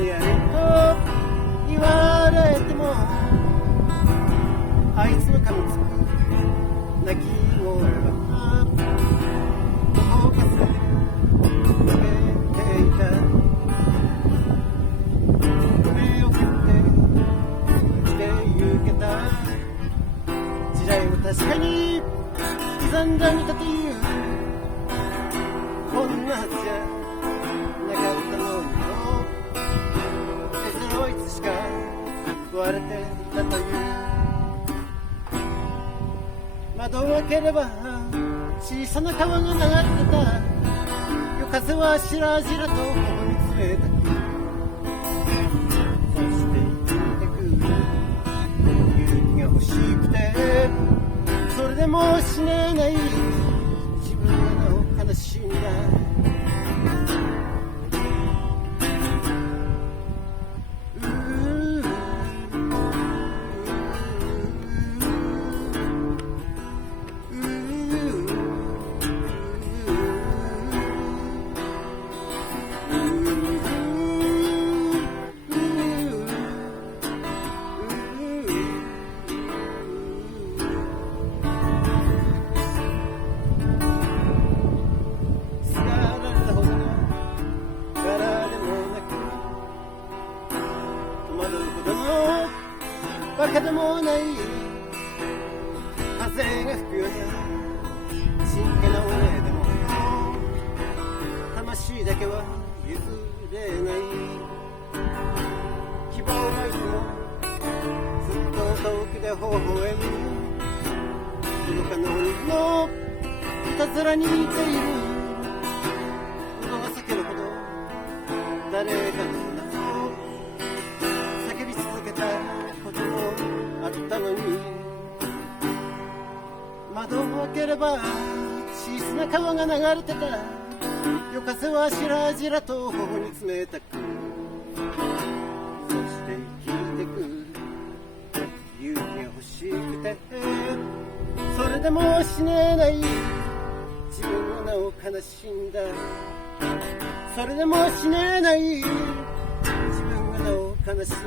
してやれと言われても、あいつの噛みつく泣き声はどこかされていた。首を振って行けた。時代も確かに刻んでみたという、こんなはずじゃなかったのにと、手ゼロいつしか割れていたという。窓を開ければ小さな川が流れてた。夜風はしらじらと頬に冷たく、そして生きてく勇気が欲しくて、それでも死ねない自分の悲しんだ。バカでもない風が吹くような真剣な俺でも、魂だけは譲れない。希望がいつもずっと遠くで微笑む、届かぬ鬼のいたずらに似ている。喉が裂けるほど誰かの夏を叫び続けたこともあったのに、窓を開ければ小さな川が流れてた。夜風はしらじらと頬に冷たく、そして生きてく勇気が欲しくて、それでも死ねない自分の名を悲しんだ。それでも死ねない自分の名を悲しんだ。